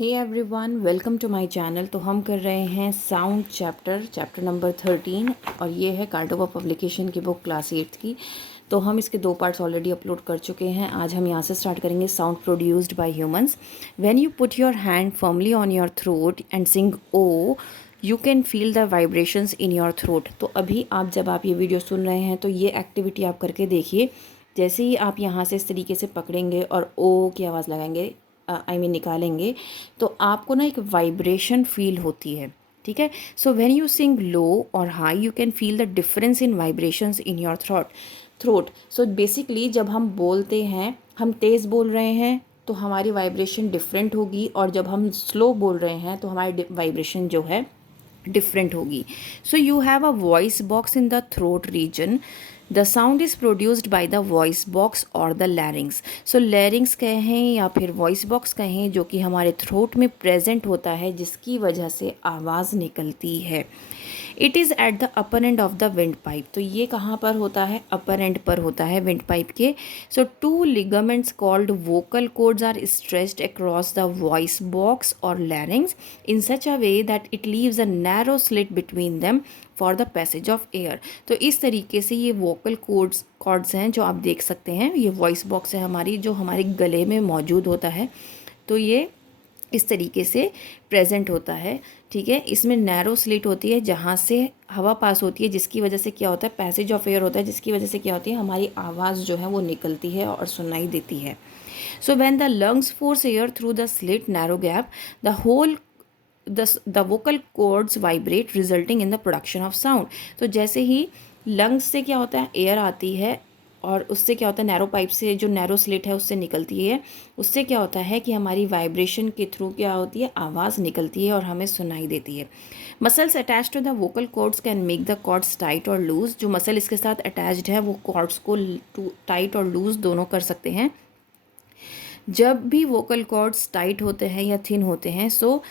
Hey everyone, welcome to my channel. तो हम कर रहे हैं साउंड चैप्टर नंबर 13 और ये है कार्डोवा पब्लिकेशन की बुक क्लास 8th की। तो हम इसके 2 पार्ट्स ऑलरेडी अपलोड कर चुके हैं। आज हम यहाँ से स्टार्ट करेंगे। Sound produced by humans. When you put your hand firmly on your throat and sing O, you can feel the vibrations in your throat. तो अभी जब आप ये वीडियो सुन रहे हैं तो ये एक्टिविटी आप करके देखिए। जैसे ही आप यहाँ से इस तरीके से पकड़ेंगे और ओ की आवाज़ लगाएंगे, निकालेंगे, तो आपको ना एक वाइब्रेशन फील होती है। ठीक है। सो व्हेन यू सिंग लो और high, you can feel the difference in vibrations in your throat. So basically जब हम बोलते हैं, हम तेज़ बोल रहे हैं तो हमारी वाइब्रेशन डिफरेंट होगी, और जब हम स्लो बोल रहे हैं तो हमारी वाइब्रेशन जो है डिफरेंट होगी। So you have a voice box in the throat region. The sound is produced by the voice box और द लैरिंग्स। सो लैरिंग्स कहें या फिर वॉइस बॉक्स कहें, जो कि हमारे थ्रोट में प्रेजेंट होता है, जिसकी वजह से आवाज़ निकलती है। It is at the upper end of the wind pipe. तो ये कहाँ पर होता है? अपर एंड पर होता है विंड पाइप के। So 2 ligaments called vocal cords are stretched across the voice box और larynx in such a way that it leaves a narrow slit between them for the passage of air. तो इस तरीके से ये vocal cords हैं जो आप देख सकते हैं। ये वॉइस बॉक्स है हमारी, जो हमारे गले में मौजूद होता है। तो ये इस तरीके से प्रेजेंट होता है। ठीक है। इसमें नैरो स्लिट होती है जहाँ से हवा पास होती है, जिसकी वजह से क्या होता है? पैसेज ऑफ एयर होता है, जिसकी वजह से क्या होती है? हमारी आवाज़ जो है वो निकलती है और सुनाई देती है। So when the lungs force air through the slit narrow gap, the vocal cords vibrate resulting in the production of sound. तो जैसे ही लंग्स से क्या होता है? एयर आती है, और उससे क्या होता है? नैरो पाइप से, जो नैरो स्लिट है उससे निकलती है। उससे क्या होता है कि हमारी वाइब्रेशन के थ्रू क्या होती है? आवाज़ निकलती है और हमें सुनाई देती है। Muscles attach to the vocal cords can make the cords tight और लूज। जो मसल इसके साथ अटैच्ड है वो कॉर्ड्स को टाइट और लूज दोनों कर सकते हैं। जब भी वोकल कॉर्ड्स टाइट होते हैं या थिन होते हैं, सो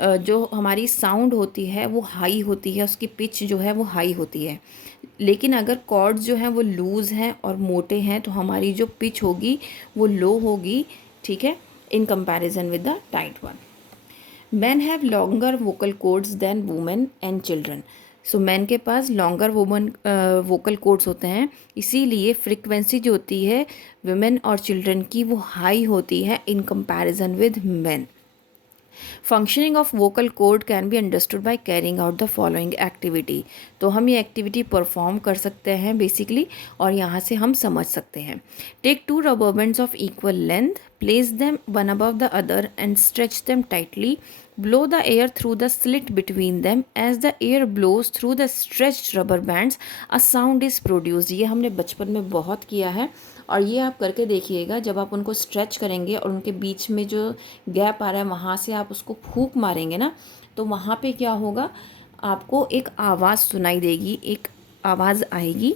जो हमारी साउंड होती है वो हाई होती है, उसकी पिच जो है वो हाई होती है। लेकिन अगर कॉर्ड्स जो हैं वो लूज़ हैं और मोटे हैं तो हमारी जो पिच होगी वो लो होगी। ठीक है, in comparison with the tight one. Man have longer vocal cords than women and children. So man के पास लॉन्गर वोकल कॉर्ड्स होते हैं, इसीलिए फ्रिक्वेंसी जो होती है वुमेन और चिल्ड्रन की वो हाई होती है in comparison with man. Functioning of vocal cord can be understood by carrying out the following activity. तो हम ये एक्टिविटी परफॉर्म कर सकते हैं बेसिकली, और यहाँ से हम समझ सकते हैं। Take 2 rubber bands of equal length, place them one above the other and stretch them tightly. Blow the air through the slit between them. As the air blows through the stretched rubber bands, a sound is produced. ये हमने बचपन में बहुत किया है, और ये आप करके देखिएगा। जब आप उनको स्ट्रेच करेंगे और उनके बीच में जो गैप आ रहा है वहाँ से आप उसको फूंक मारेंगे ना, तो वहाँ पे क्या होगा? आपको एक आवाज़ सुनाई देगी, एक आवाज़ आएगी।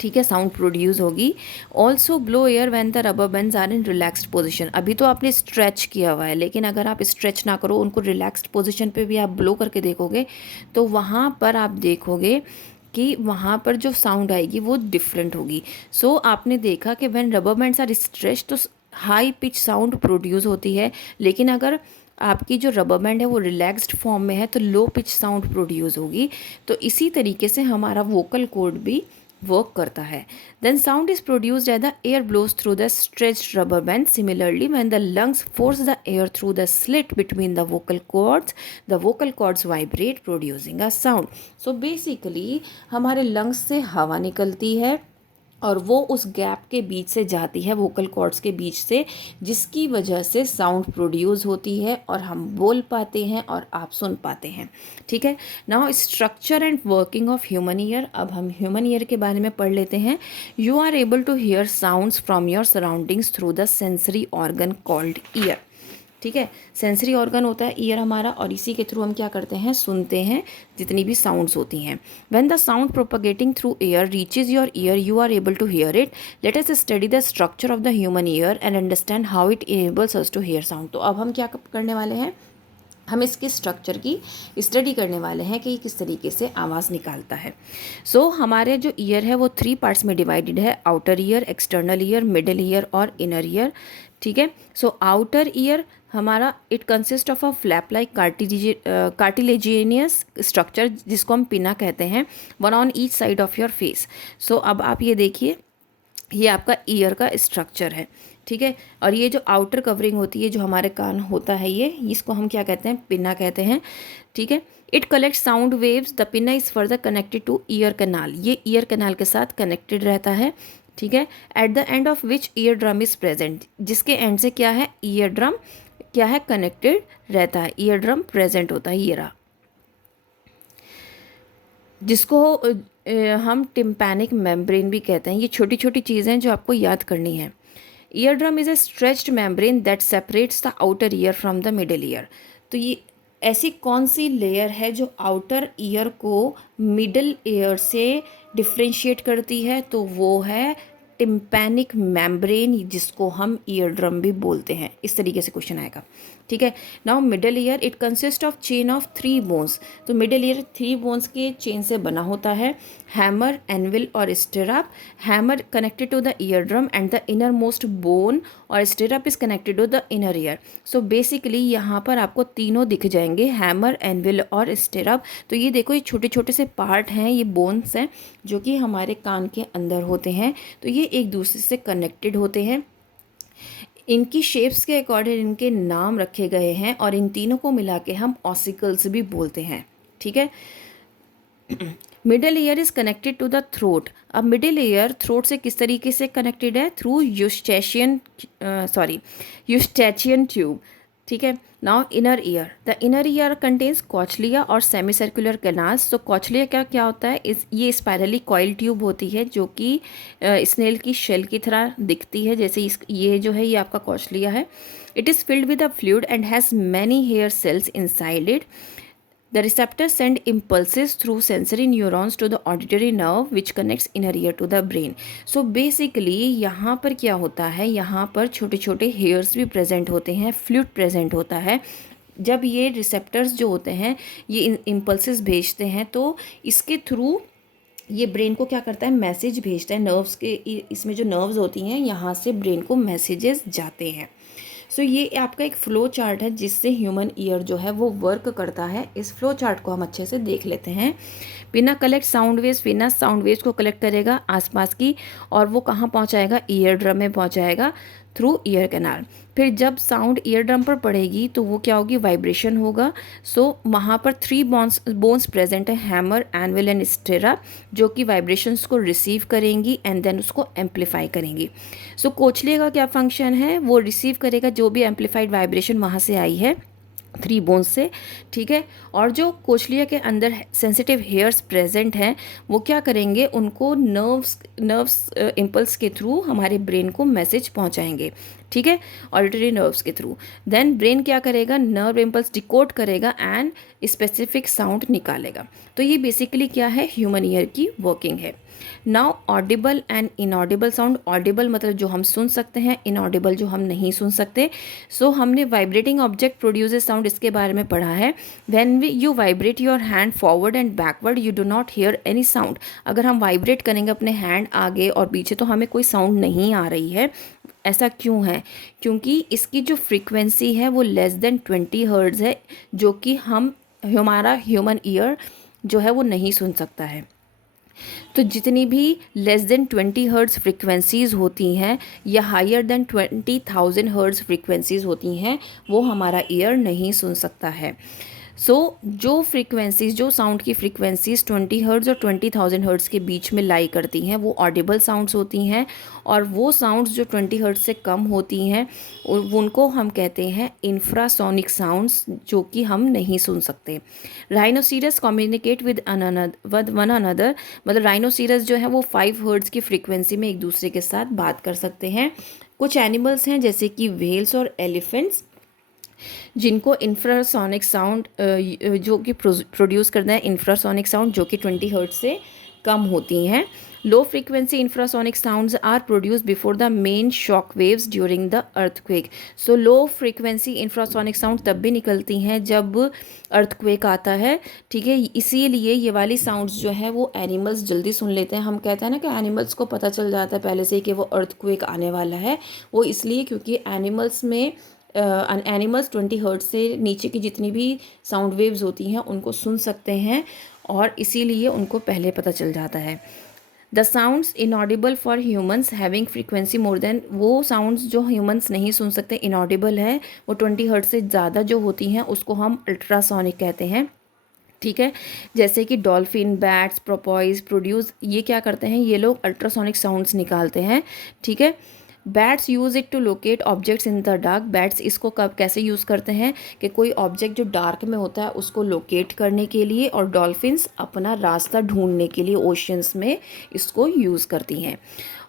ठीक है, साउंड प्रोड्यूस होगी। Also blow air when the rubber bands are in relaxed position. अभी तो आपने स्ट्रेच किया हुआ है, लेकिन अगर आप स्ट्रेच ना करो, उनको रिलैक्स्ड पोजिशन पे भी आप ब्लो करके देखोगे, तो वहाँ पर आप देखोगे कि वहाँ पर जो साउंड आएगी वो डिफरेंट होगी। सो आपने देखा कि when rubber bands are stretch तो हाई पिच साउंड प्रोड्यूस होती है, लेकिन अगर आपकी जो रबर बैंड है वो रिलैक्स्ड फॉर्म में है तो लो पिच साउंड प्रोड्यूस होगी। तो इसी तरीके से हमारा वोकल कॉर्ड भी वर्क करता है। Then sound is produced as the air blows through the stretched rubber band. Similarly when the lungs force the air through the slit between the vocal cords vibrate producing a sound. So basically हमारे lungs से हवा निकलती है और वो उस gap के बीच से जाती है, वोकल कॉर्ड्स के बीच से, जिसकी वजह से साउंड प्रोड्यूस होती है और हम बोल पाते हैं और आप सुन पाते हैं। ठीक है। Now structure and working of human ear. अब हम ह्यूमन ईयर के बारे में पढ़ लेते हैं। You are able to hear sounds from your surroundings through the sensory organ called ear. ठीक है, सेंसरी ऑर्गन होता है ईयर हमारा, और इसी के थ्रू हम क्या करते हैं? सुनते हैं जितनी भी साउंड्स होती हैं। When the sound propagating through air reaches your ear, you are able to hear it. Let us study the structure of the human ear and understand how it enables us to hear sound. तो अब हम क्या करने वाले हैं? हम इसके structure की स्टडी करने वाले हैं कि किस तरीके से आवाज़ निकालता है। सो हमारे जो ईयर है वो 3 पार्ट्स में डिवाइडेड है: outer ear, external ear, middle ear और इनर ईयर। ठीक है। सो आउटर ईयर हमारा it consist of a flap like cartilaginous structure जिसको हम पिना कहते हैं, one on each side of your face. So अब आप ये देखिए, ये आपका ईयर का स्ट्रक्चर है, ठीक है। और ये जो आउटर कवरिंग होती है, जो हमारे कान होता है, ये इसको हम क्या कहते हैं, पिना कहते हैं, ठीक है। It collect sound waves, the pinna is further connected to ear canal, ये ईयर कैनाल के साथ कनेक्टेड रहता है, ठीक है। At the end of which ear drum is present, जिसके एंड से क्या है, ईयर ड्रम क्या है, कनेक्टेड रहता है, ईयर ड्रम प्रेजेंट होता है, ये रहा, जिसको हम टिम्पैनिक मेम्ब्रेन भी कहते हैं। ये छोटी छोटी चीज़ें जो आपको याद करनी है। Year drum is a stretched membrane that separates the outer ear from the middle ear. तो ये ऐसी कौन सी लेयर है जो आउटर ईयर को मिडिल ईयर से डिफ्रेंशिएट करती है, तो वो है टिम्पैनिक मेम्ब्रेन, जिसको हम ईयर ड्रम भी बोलते हैं। इस तरीके से क्वेश्चन आएगा, ठीक है। Now middle ear, it consist of chain of 3 bones. तो मिडिल ईयर 3 बोन्स के चेन से बना होता है, हैमर, एनविल और stirrup. Hammer connected to the ear drum and the inner most bone, और stirrup is connected to the inner ear. So basically यहाँ पर आपको तीनों दिख जाएंगे, हैमर, एनविल और स्टिरअप। तो ये देखो, ये छोटे छोटे से पार्ट हैं, ये बोन्स हैं जो कि हमारे कान के अंदर होते हैं। तो ये एक दूसरे से कनेक्टेड होते हैं। इनकी शेप्स के अकॉर्डिंग इनके नाम रखे गए हैं, और इन तीनों को मिला के हम ऑसिकल्स भी बोलते हैं, ठीक है। Middle ear is connected to the throat. अब मिडिल ईयर थ्रोट से किस तरीके से कनेक्टेड है, थ्रू यूस्टैचियन ट्यूब, ठीक है। Now inner ear, the inner year contains कॉचलिया और सेमी सर्कुलर कैनाल्स। तो कॉचलिया क्या होता है, ये स्पाइरली कॉइल ट्यूब होती है जो कि स्नेल की शेल की तरह दिखती है, जैसे ये जो है, ये आपका कॉचलिया है। It is filled with a fluid and has many hair cells inside it. The receptors send impulses through sensory neurons to the auditory nerve which connects inner ear to the brain. So basically यहाँ पर क्या होता है, यहाँ पर छोटे छोटे hairs भी प्रेजेंट होते हैं, फ्लूइड प्रेजेंट होता है। जब ये रिसेप्टर्स जो होते हैं, ये इम्पल्सेस भेजते हैं, तो इसके थ्रू ये ब्रेन को क्या करता है, मैसेज भेजता है। नर्व्स के, इसमें जो नर्व्स होती हैं, यहाँ से ब्रेन को मैसेजेस जाते हैं। सो ये आपका एक फ़्लो चार्ट है जिससे ह्यूमन ईयर जो है वो वर्क करता है। इस फ्लो चार्ट को हम अच्छे से देख लेते हैं। पिना कलेक्ट साउंड वेव्स, पिना साउंड वेव्स को कलेक्ट करेगा आसपास की, और वो कहाँ पहुँचाएगा, ईयर ड्रम में पहुँचाएगा थ्रू ईयर कैनाल। फिर जब साउंड ईयर ड्रम पर पड़ेगी तो वो क्या होगी, वाइब्रेशन होगा। सो वहाँ पर 3 बोन्स प्रेजेंट है, हैमर, एनविल एंड स्टिरअप, जो कि वाइब्रेशंस को रिसीव करेंगी एंड देन उसको एम्पलीफाई करेंगी। सो कोचलिया का क्या फंक्शन है, वो रिसीव करेगा जो भी एम्पलीफाइड वाइब्रेशन वहाँ से आई है 3 बोन्स से, ठीक है। और जो कोचलिया के अंदर सेंसिटिव हेयर्स प्रेजेंट हैं, वो क्या करेंगे, उनको नर्व्स इम्पल्स के थ्रू हमारे ब्रेन को मैसेज पहुंचाएंगे, ठीक है, ऑडिटरी नर्व्स के थ्रू। देन ब्रेन क्या करेगा, नर्व इम्पल्स डिकोड करेगा एंड स्पेसिफिक साउंड निकालेगा। तो ये बेसिकली क्या है, ह्यूमन ईयर की वर्किंग है। Now Audible and inaudible sound. Audible मतलब जो हम सुन सकते हैं, इनऑडिबल जो हम नहीं सुन सकते। सो हमने वाइब्रेटिंग ऑब्जेक्ट प्रोड्यूसेस साउंड, इसके बारे में पढ़ा है। When you vibrate your hand forward and backward you do not here any sound. अगर हम वाइब्रेट करेंगे अपने हैंड आगे और पीछे तो हमें कोई साउंड नहीं आ रही है। ऐसा क्यों है, क्योंकि इसकी जो फ्रीक्वेंसी है वो लेस देन 20 हर्ट्ज़ है, जो कि हमारा ह्यूमन ईयर जो है वो नहीं सुन सकता है। तो जितनी भी लेस देन 20 हर्ट्ज़ फ्रीक्वेंसीज़ होती हैं या हायर देन 20,000 हर्ट्ज़ फ्रीक्वेंसीज़ होती हैं, वो हमारा ईयर नहीं सुन सकता है। जो फ्रीक्वेंसीज़, जो साउंड की फ्रीक्वेंसीज़ 20 हर्ट्ज़ और 20,000 हर्ट्ज़ के बीच में लाई करती हैं, वो ऑडिबल साउंड्स होती हैं। और वो साउंड्स जो 20 हर्ट्ज़ से कम होती हैं, उनको हम कहते हैं इंफ्रासोनिक साउंड्स, जो कि हम नहीं सुन सकते। राइनोसीरस कम्युनिकेट विद वन अनदर, मतलब राइनोसीरस जो है वो 5 हर्ट्ज़ की फ्रीक्वेंसी में एक दूसरे के साथ बात कर सकते हैं। कुछ एनिमल्स हैं जैसे कि व्हेल्स और एलिफेंट्स, जिनको इंफ्रासोनिक साउंड जो कि प्रोड्यूस करते हैं इंफ्रासोनिक साउंड, जो कि 20 हर्ट्ज से कम होती हैं। Low frequency infrasonic sounds are produce before the main shock waves during the earthquake. So low frequency infrasonic sound तब भी निकलती हैं जब अर्थक्वेक आता है, ठीक है। इसीलिए ये वाली साउंड्स जो है वो एनिमल्स जल्दी सुन लेते हैं। हम कहते हैं ना कि एनिमल्स को पता चल जाता है पहले से कि वो अर्थक्वेक आने वाला है, वो इसलिए क्योंकि एनिमल्स में एनिमल्स 20 हर्ट्ज से नीचे की जितनी भी साउंड वेव्स होती हैं उनको सुन सकते हैं, और इसीलिए उनको पहले पता चल जाता है। The sounds inaudible for humans having frequency more than, वो साउंड्स जो ह्यूमंस नहीं सुन सकते, इनऑडिबल है, वो 20 हर्ट्ज से ज़्यादा जो होती हैं उसको हम अल्ट्रासोनिक कहते हैं। ठीक है, जैसे कि डॉल्फिन, बैट्स, प्रोपॉइज, प्रोड्यूस, ये क्या करते हैं, ये लोग अल्ट्रासोनिक साउंड्स निकालते हैं। ठीक है, bats use it to locate objects in the dark. Bats इसको कब कैसे यूज़ करते हैं कि कोई ऑब्जेक्ट जो डार्क में होता है उसको लोकेट करने के लिए, और डॉल्फिन्स अपना रास्ता ढूंढने के लिए ओशंस में इसको यूज़ करती हैं।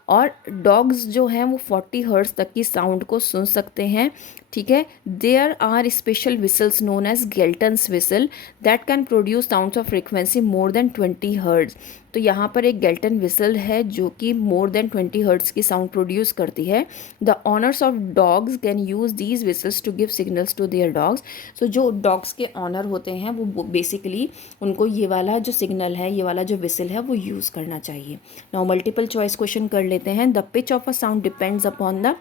और डॉग्स जो हैं वो 40 हर्ट्ज तक की साउंड को सुन सकते हैं। ठीक है, there are special whistles known as Galton's whistle that can produce sounds of frequency more than 20 hertz. तो यहाँ पर एक गेल्टन विसल है जो कि मोर देन 20 हर्ट्ज की साउंड प्रोड्यूस करती है। The owners of dogs can use these whistles to give signals to their dogs. So जो डॉग्स के ऑनर होते हैं वो बेसिकली उनको ये वाला जो सिग्नल है, ये वाला जो विसल है वो यूज़ करना चाहिए। नाउ मल्टीपल चॉइस क्वेश्चन कर लेते हैं। The pitch of a sound depends upon the,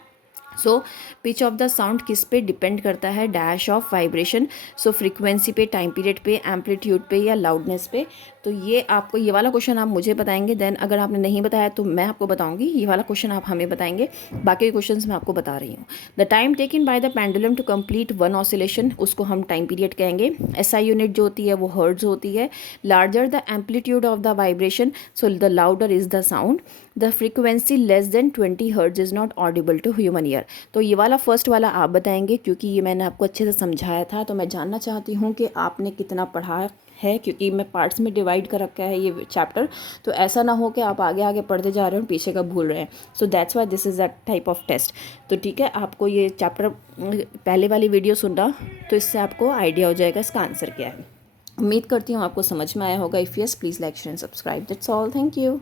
so pitch of the sound किस पे डिपेंड करता है, dash of vibration, so frequency पे, टाइम पीरियड पे, एम्पलीट्यूड पे या लाउडनेस पे। तो ये आपको, ये वाला क्वेश्चन आप मुझे बताएंगे, देन अगर आपने नहीं बताया तो मैं आपको बताऊंगी, ये वाला क्वेश्चन आप हमें बताएंगे, बाकी क्वेश्चंस मैं आपको बता रही हूँ। The time taken by the pendulum to complete one oscillation, उसको हम टाइम पीरियड कहेंगे। एसआई यूनिट जो होती है वो हर्ट्ज होती है। Larger the amplitude of the vibration, so the louder is the sound. The frequency less than 20 hertz is not audible to human ear. तो ये वाला फर्स्ट वाला आप बताएंगे, क्योंकि ये मैंने आपको अच्छे से समझाया था, तो मैं जानना चाहती हूँ कि आपने कितना पढ़ा है, क्योंकि मैं पार्ट्स में डिवाइड कर रखा है ये चैप्टर, तो ऐसा ना हो कि आप आगे आगे पढ़ते जा रहे हो पीछे का भूल रहे हैं। So that's why this is that type of test. तो ठीक है, आपको ये चैप्टर पहले वाली वीडियो सुनना, तो इससे आपको आइडिया हो जाएगा इसका आंसर क्या है। उम्मीद करती हूँ आपको समझ में आया होगा। If yes, please like share and subscribe. That's all, thank you.